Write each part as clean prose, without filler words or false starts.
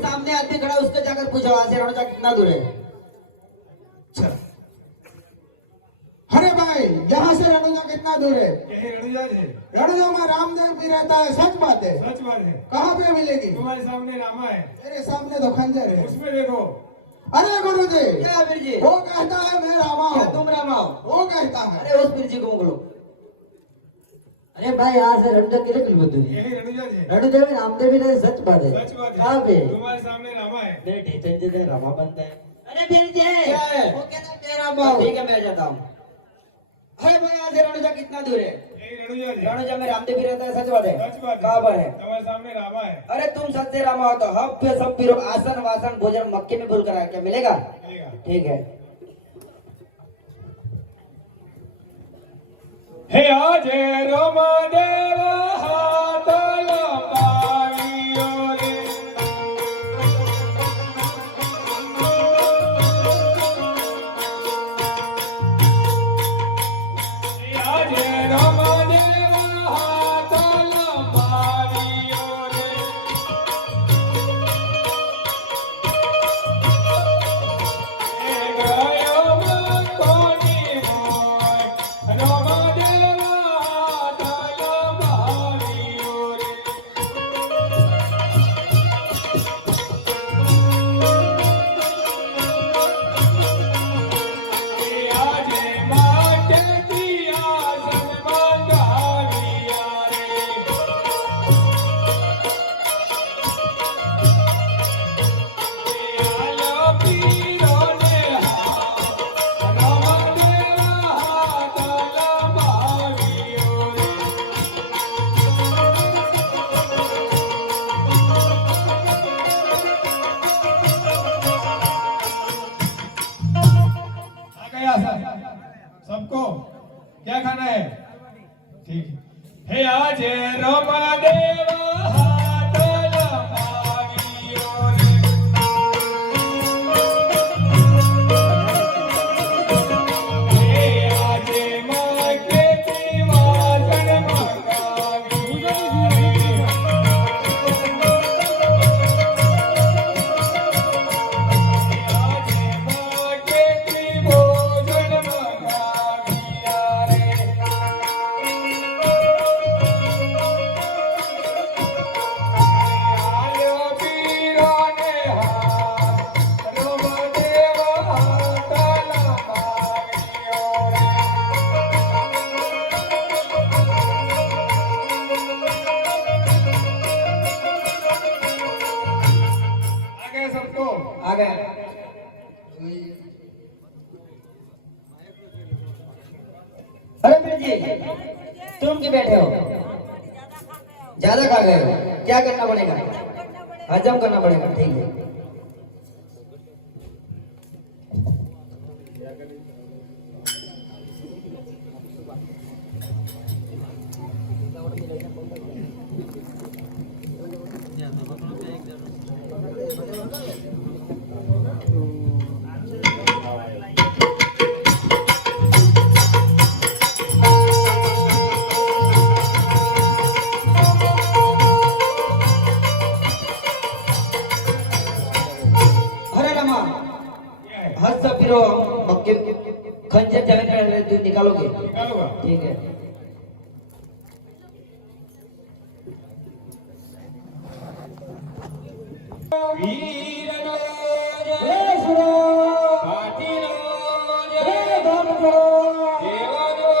सामने आदमी खड़ा उसको जाकर पूछो वहां से रणजा कितना दूर है। अरे भाई यहाँ से रणुजा कितना दूर है? यही रणुजा है। रणुजा में रामदेव भी रहता है, सच बात है। सच बात है। कहाँ पे मिलेगी? तुम्हारे सामने रामा है। तेरे सामने तो खंजर है। उसमें देखो। अरे गुरुजी, क्या वीर जी? वो कहता है मैं रामा हूँ। तुम रामा हो? वो कहता है। अरे उस वीर जी को मोकलो। अरे भाई यहाँ से रणजा कितने किलोमीटर दूर है? यही रणुजा है। रणुजा में रामदेव भी रहते, सच बात है। सच बात है। कहाँ पे? तुम्हारे सामने रामा है। मेरे टीचर जी रामा बनता है। अरे वीर जी क्या है? वो कहता है मैं रामा हूँ। ठीक है मैं जाता हूँ। अरे भाई यहाँ से रणुजा कितना दूर है? यही रणुजा है। रणुजा में रामदेव भी रहता है, सच बात है। सच बात है। कहाँ पर है? तुम्हारे सामने रामा है। अरे तुम सच्चे रामा हो तो हम पे सब पीरो आसन वासन भोजन मक्के में भूल कर आया, क्या मिलेगा? मिलेगा। ठीक है। हे आज रामा देवा हाथ लंबाइयो रे। हे आज रामा देवा हाथ लंबाइयो रे। हे गयो मन कोनी मोय रामा देवा हाथ लंबाइयो रे। हे आज माटे दिया सनमान गालिया रे। हे आलो पीरो ने रामा देवा हाथ लंबाइयो रे। आ गया सबको क्या खाना है? ठीक है। हे आज रामा देवा हाथ लंबाइयो रे। हे आज माँ के दीवान मंगावियो रे। आज माँ के भोजन मंगाविया रे। आयो पीरो ने हाथ रामा देवा हाथ लंबाइयो रे। आ गए सबको? आ गए। अरे वीर जी तुम क्यों बैठे हो? ज्यादा खा गए हो? क्या करना पड़ेगा? हजम करना पड़ेगा। ठीक है। अरे रमा हद से फिर मक्के खंजर जमीन में तुम निकालोगे? निकालूंगा। ठीक है। वीरनो जय श्री राम। पाटीलो जय धर्मजो। देवानो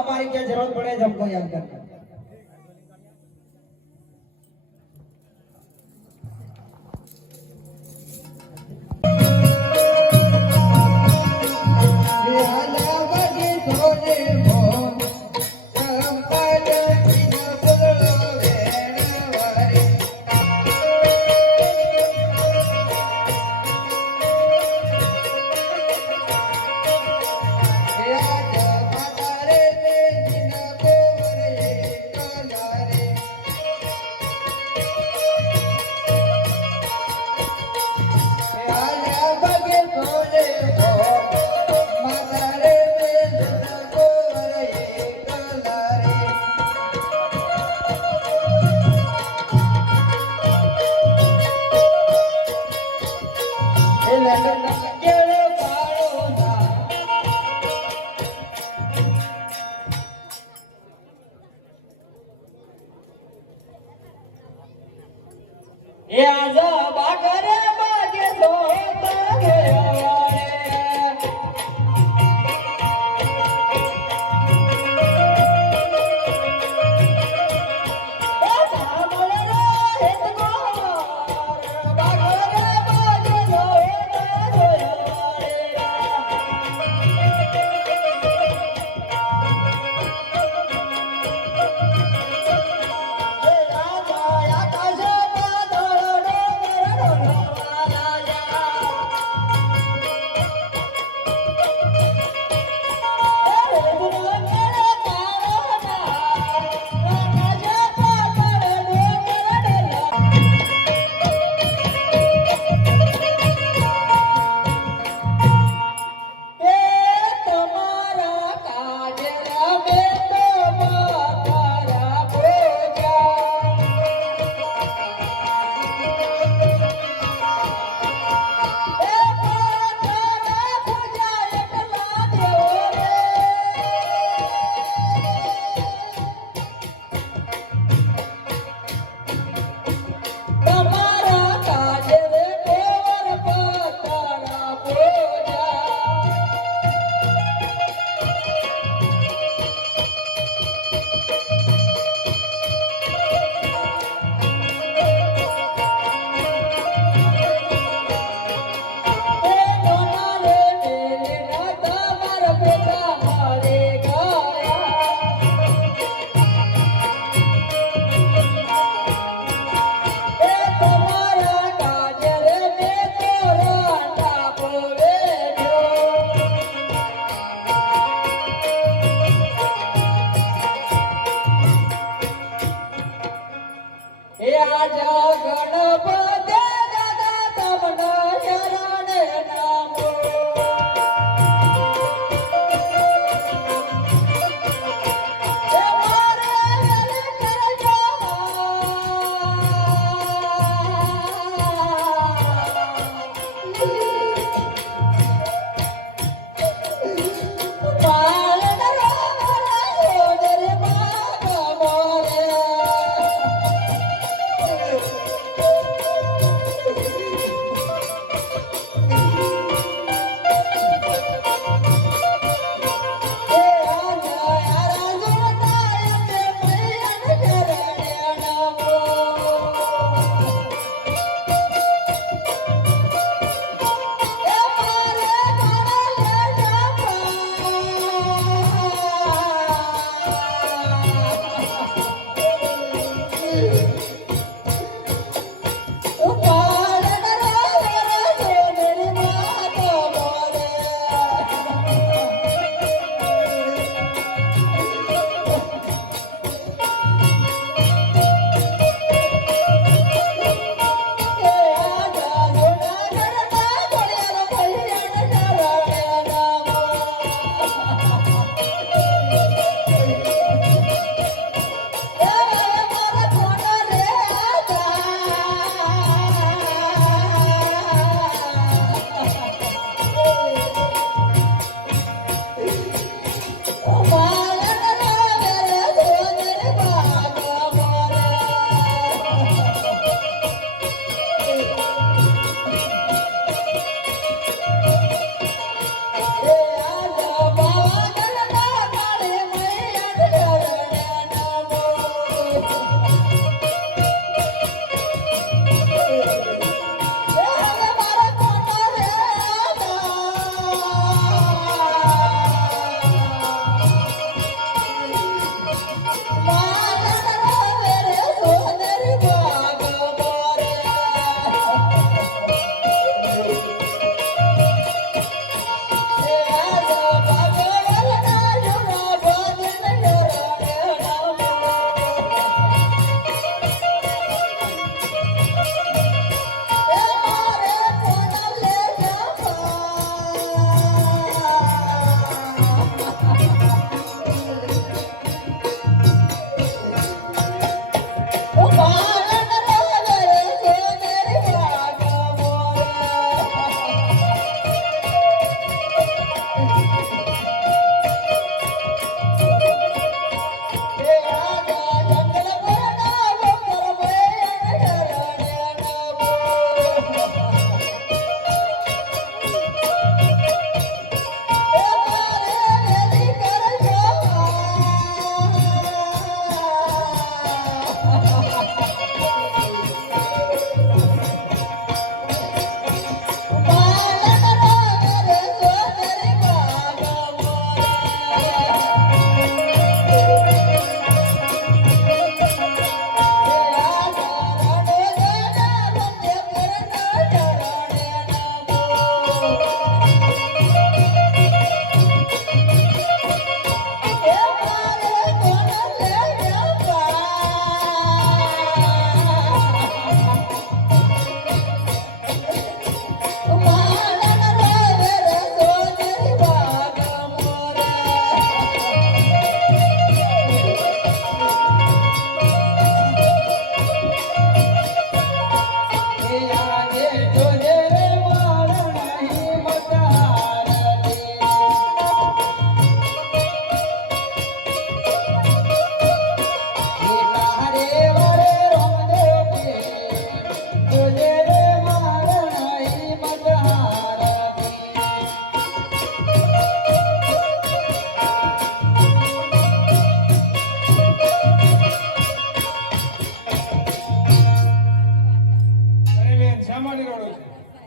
हमारी क्या जरूरत पड़े जब हमको याद करना।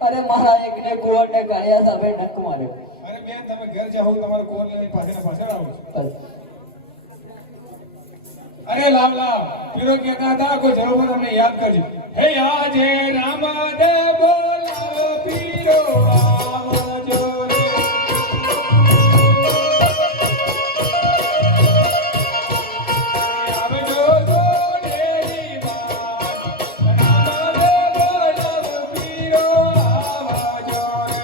અરે મારા એકને કુંવરને કાળિયા સાહેબે નક માર્યો. અરે બેન તમે ઘર જાઓ તમારો કોલ લઈને પાછળ આવો છો. અરે લાવ લાવ પીરો કહેતા હતા કોઈ જરૂર હોય તમને યાદ કરજો. હે આજે રામદેવ બોલાવો પીરો આવજો રે. આવજો જોડેલી વાત રામદેવ બોલાવો પીરો આવજો રે.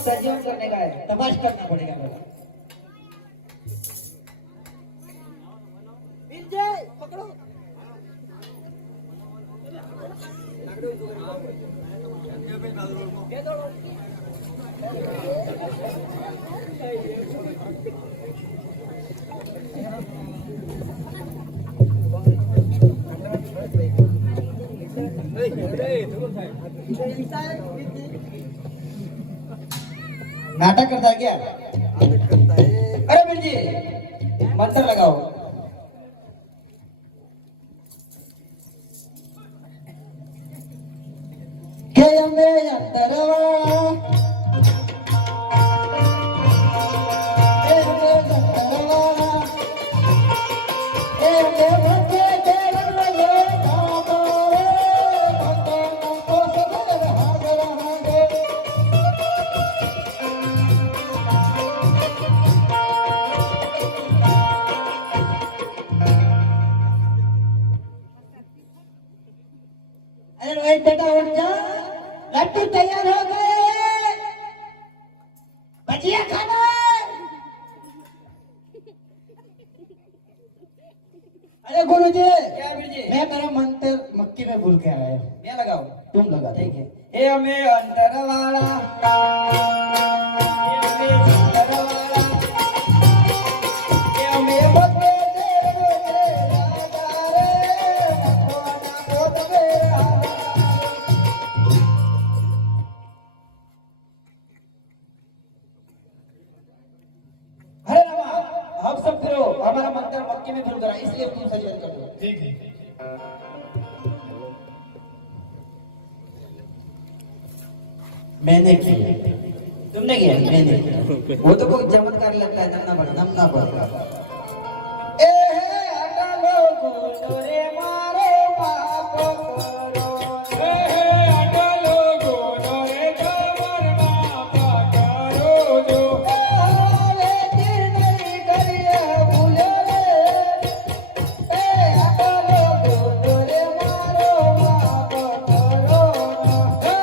सजीवन करने का है, तमाश करना पड़ेगा बेटा. नाटक करता है क्या? अरे वीर जी मंत्र लगाओ। के अंबे अंतरवाला अरे रोहित बेटा उठ जा, लड्डू तैयार हो गए, भजिया खाना है। अरे गुरुजी, क्या वीर जी? मैं मेरा मंत्र मक्की में भूल के आया हूँ। मैं लगाऊं? तुम लगा ठीक है। ए हमें अंतर वाला, ए हमें अंतर वाला, ए हमें बदले दे राजा रे, मखोना को दबे राजा। हरे रामा, हम सब फिरो, हमारा मंत्र मक्की में फिर करा, इसलिए तुम सजन कर दो। ठीक है। मैंने की, तुमने किया? मैंने की। वो तो कोई चमत्कार लगता है, नमना पड़ेगा। ए हे अटलो गुंडोरे मारे पाप करो। हे अटलो गोरे कमर मापा करो जो। रे तीर नहीं करिए भूले रे। ए अटलो गुंडोरे मारो पाप करो। हे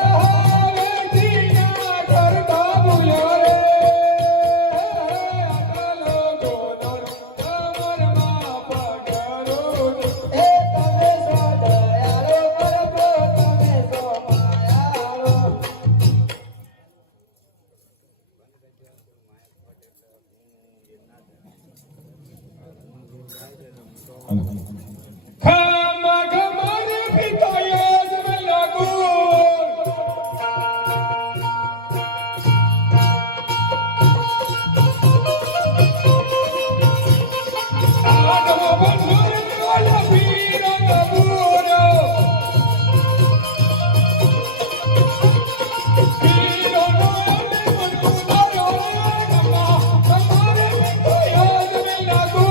जीना करता भूलो रे। अटलो गोरे कमर मापा करो जो। ए તમે સો દયાળો પ્રભુ, તમે સો માયાળો। खमा खमर पिता याद में लगो। आदम बंधुर वाला वीर नबूरो। वीरो नोले बंधुरो खमा खमर पिता याद में लगो।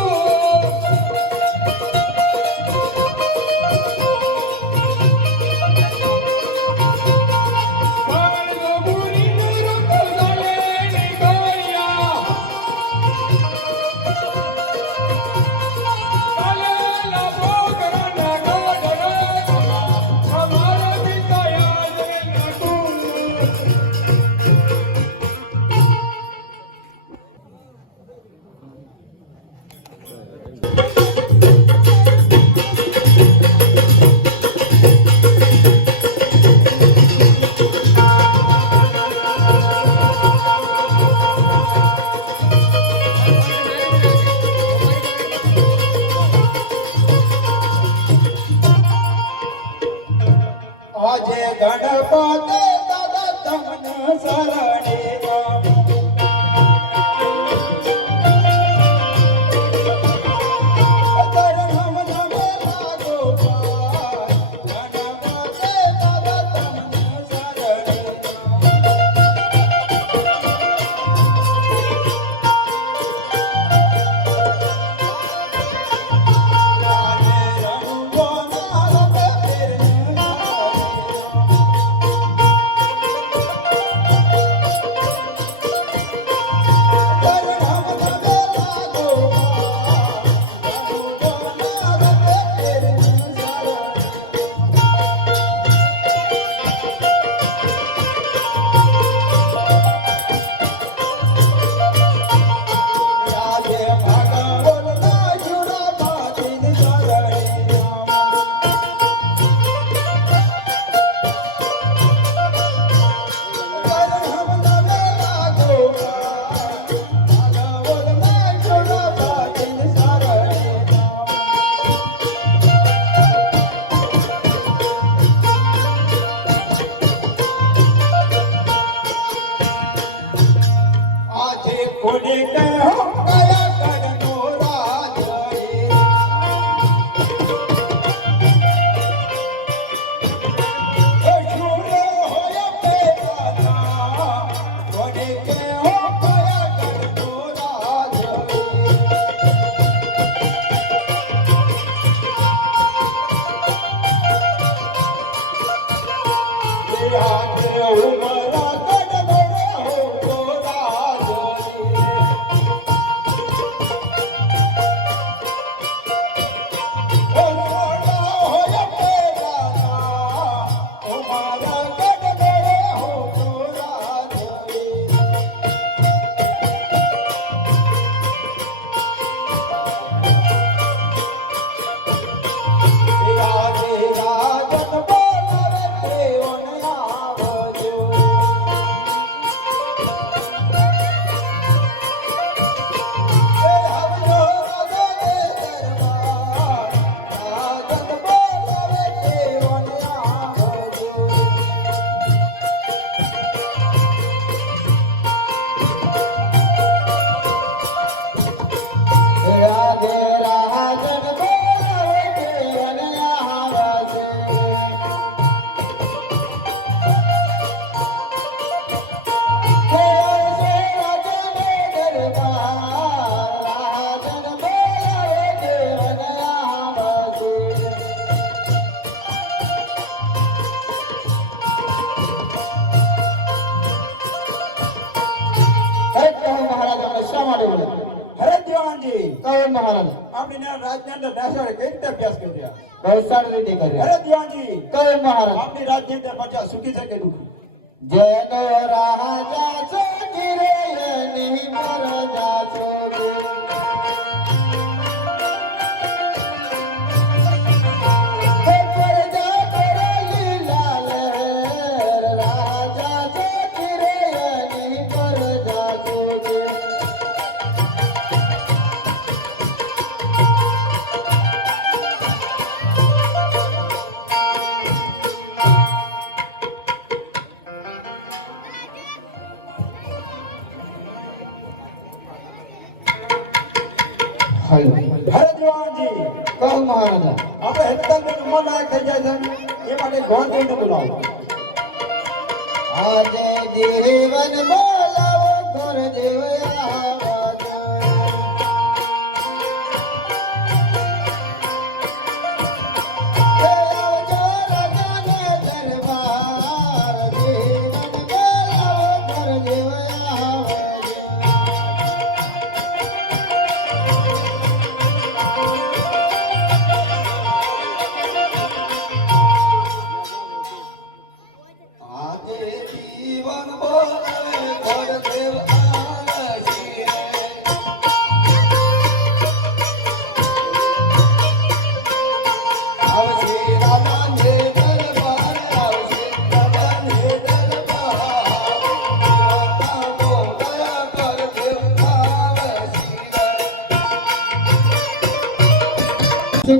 દિવાનજી કહો મહારાજ આપણી ને રાજની અંદર બેસાડે કઈ રીતે અભ્યાસ કરી રહ્યા બહુ સારી રીતે કર્યા અરે દિવાનજી કહો મહારાજ આપણી રાજની અંદર પ્રજા સુખી છે કે દુઃખી જેનો રાજા ચોકીરે એની પ્રજા ચોકી અરે દિવાનજી કહો મહારાજા આપણે હેતલબેન ઉંમરલાયક થઈ જાય છે એ માટે ગોંધીને બોલાવો આજે જીવન બોલાવો ઘર દેવયા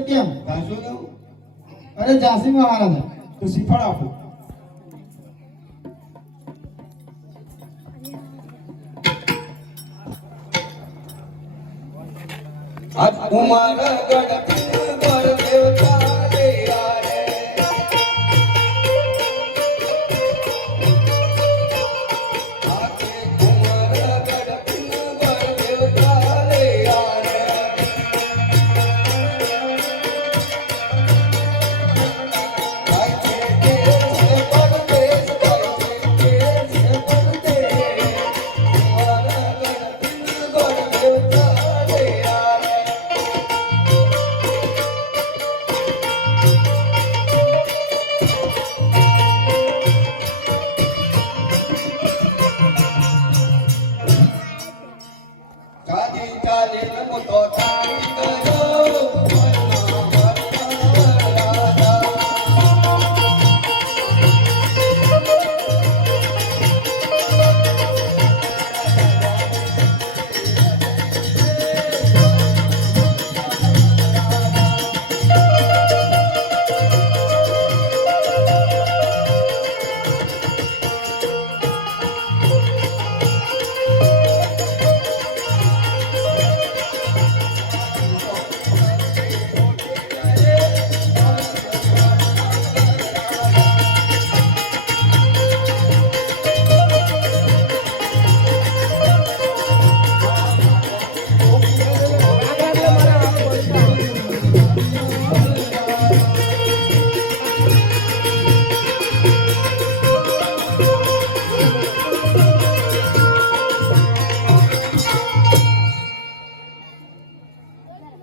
કેમ અરે જાસી મહારાજ તો શીફળ આપો ઉમર ગઢ પર દેવતા રે આરે આકે ઉમર ગઢ પર દેવતા રે આરે ભાઈ છે કે પરદેશ ભાઈ છે કે પરદેશ ઉમર ગઢ પર દેવતા રે આરે કાજી ચાલે નમો તો તારી કરો રાજા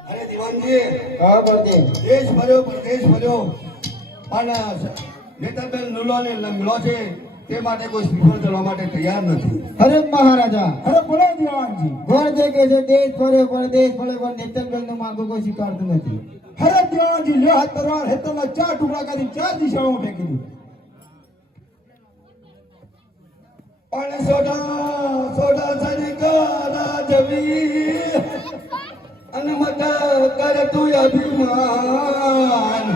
અરે દીવાનજી કહો પડતી દેશ ભર્યો પ્રદેશ ભર્યો અને નેતાબેન નુલોને લંગડો છે તે માટે કોઈ શ્રીફળ ચડવા માટે તૈયાર નથી અરે મહારાજા અરે બોલો દિવાનજી ઘર દેખે છે દેશ ફર્યો પરદેશ ફર્યો પણ નેતનબેન નું માગું કોઈ સ્વીકારતું નથી અરે દિવાનજી લ્યો હાથ તરવાર હેતલના 4 ટુકડા કરી 4 દિશાઓમાં ફેંકી દીધું પણ સોડા સરિકા જવી અને મત કર તું અભિમાન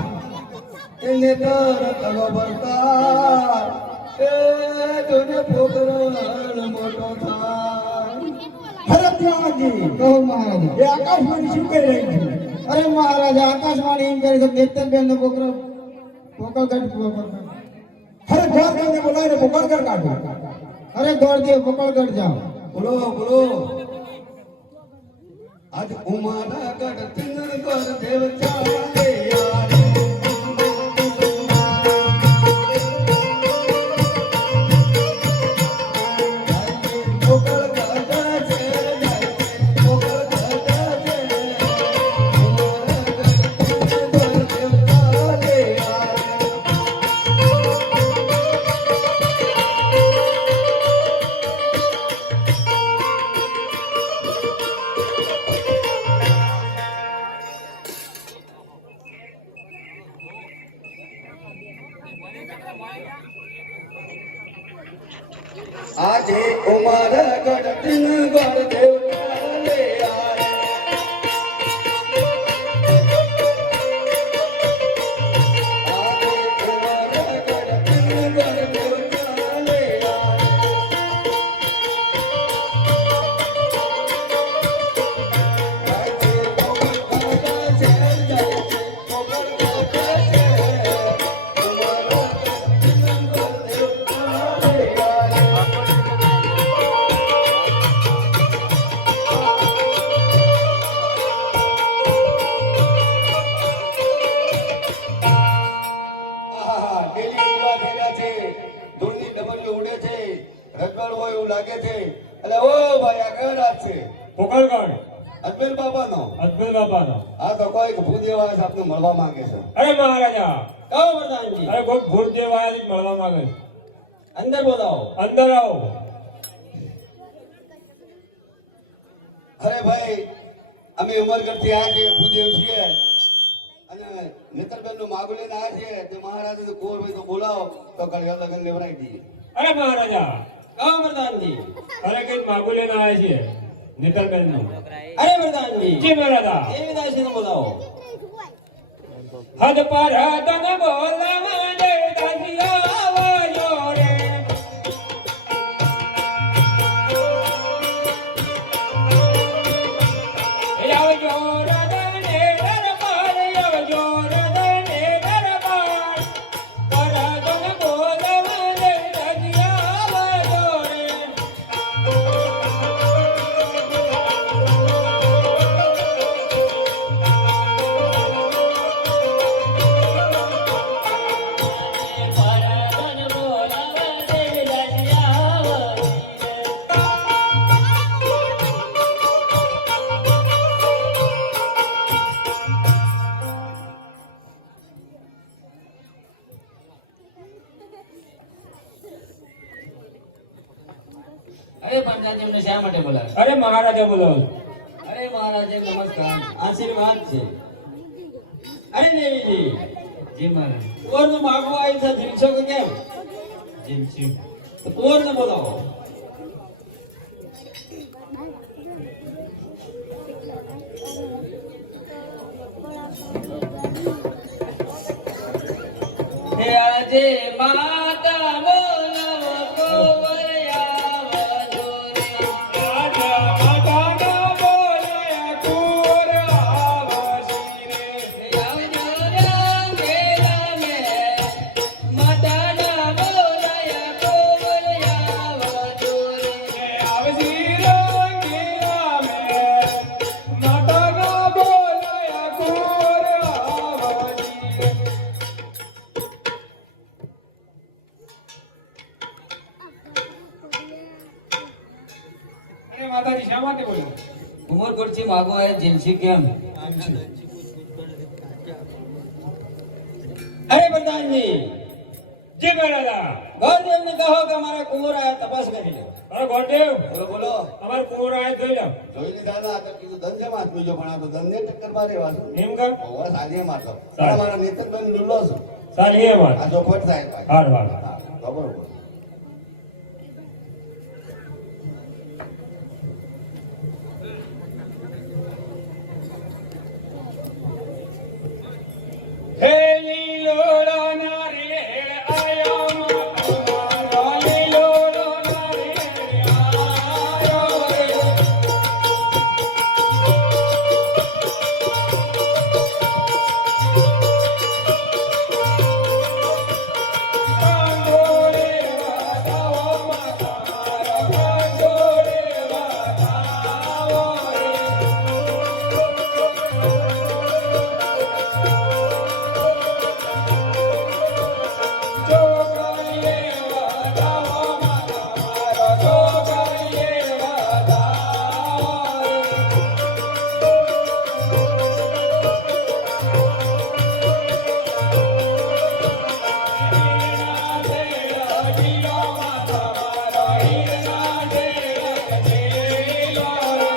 એને તર કરો બરતા એ જોને પોકરણ મોટો થાય અરે દિવાનજી કહો મહારાજા એ આકાશવાણી શું કહી રહી છે અરે મહારાજા આકાશવાણી એમ કરી તો નેતનબેન નો પોકરો પોકળગઢ અરે ગોરદેવને બોલાવીને પોકળગઢ કાઢો અરે ગોરદેવ પોકળગઢ જાઓ બોલો બોલો આજ ઉમાના ગઢ તિન ગર દેવ ચાલે યાર પોકળ ગઢ છે પોકળ ગઢ બાપાનો અદ્ભુત બાપાનો. આ તો કોઈ ભૂદેવ આવીને આપને મળવા માંગે છે. અરે મહારાજા, કહો પ્રધાનજી. અરે કોઈ ભૂતદેવ આયા છે, મળવા માંગે છે. અંદર બોલાવો. અંદર આવો. અરે ભાઈ અમે ઉમરગઢથી આવ્યા છીએ, ભૂદેવ છીએ અને મિત્રબેન નું માગું લઈને આવ્યા છીએ. તે મહારાજ કોર હોય તો બોલાવો તો કડિયા લગન લેવડાવી દઈએ. અરે મહારાજા, કહો પ્રધાનજી. અરે કઈ માગું લઈને આવ્યા છીએ નીતલબેન નું. અરે પ્રધાનજી. જી મહારાજા. દેવીદાસીને બોલાવો. હદ પર તન બોલાવા દે દાસી આવજો રે. આવજો રદને દરબાર, આવજો રદને દરબાર. પર તન બોલાવા દે દાસી આવજો રે. અરે પંચાયત એમને શા માટે બોલાવે? અરે મહારાજા બોલાવો છો. અરે મહારાજ નમસ્કાર. આશીર્વાદ છે. અરે દેવીજી. જી મહારાજ. કોરનું માગવું આવ્યું છે, જીવશો કે કેમ? જેમ છું. તો કોરને બોલાવો. હે આજે માતા બોલાવો કોવરિયા વજોરે. રાજા માતાના બોલાયા કુંવર આવશી રે. આવજો રામે રામે, માતાના બોલાયા કોવરિયા વજોરે. આવશી રંગીલા મે, માતાના બોલાયા કુંવર આવશી રે. અરે માતાજી શા માટે બોલ્યા? ઉમરકોટથી માગો આયા જીલસી કેમ? અરે પ્રધાનજી. જી મહારાજા. ગૌરદેવને કહો કે અમારા કુંવર આયા તપાસ કરી લે. અરે ગોરદેવ, બોલો બોલો. અમારે કુંવર આયા જોઈ લો. જોઈ લીધા ના તો કીધું ધંધેમાં જ બીજો પણ આ તો ધંધે ટક્કર માં રહેવાનું. એમ કર. હવે સાંજે મારતો સારું. મારા મિત્રબેન લુલ્લો છું. સારી એ વાત. આ જો ખોટ થાય ભાઈ. હાર હાર. હા, તો બરોબર. હે લીલોડા ના રેળ આયો મારા, લીલોડા ના રેળ આયો રે. કાંદોરે વાધાવો મારા, કાંદોરે વાધાવો રે. જોગણીએ વાધાવો મારા, જોગણીએ વાધાવો રે. હીરના જેડા જીલો મારા, હીરના જેડા જીલો રે.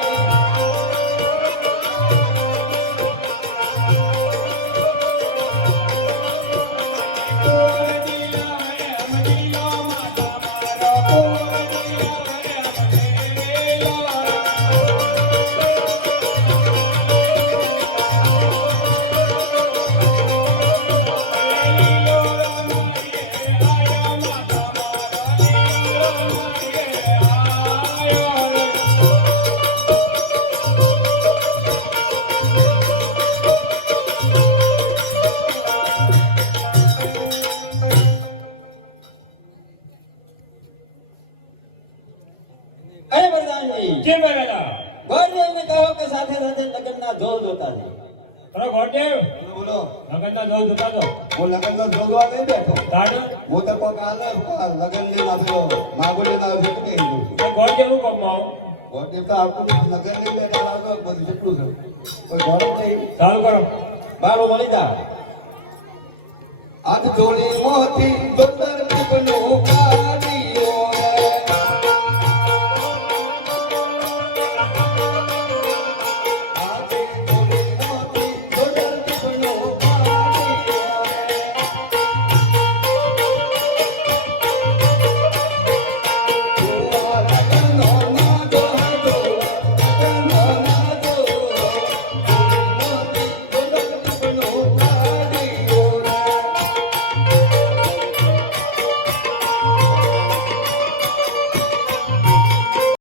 અરે પ્રધાનજી. જી મહારાજા. ગૌરદેવને કહો કે સાથે સાથે લગ્નના ઢોલ જોતા જાય. અરે ગોરદેવ, બોલો બોલો. લગનના જોલ જોતા જો. હું લગ્નનો જોગવા નહીં બેઠો. તાડું? હું તો કોક આલે લગ્ન લઈને આપેલો માગું લઈને આવ્યો છું કે નહીં? એ ગોરદેવ હું કામ આવું? ગોળ તો આપણું નગર ની બેઠા લાગો બધું જેટલું છે કોઈ ગોળ નહીં ચાલુ કરો બારો મળી જા હાથ જોડી મોતી દોતર નું કામ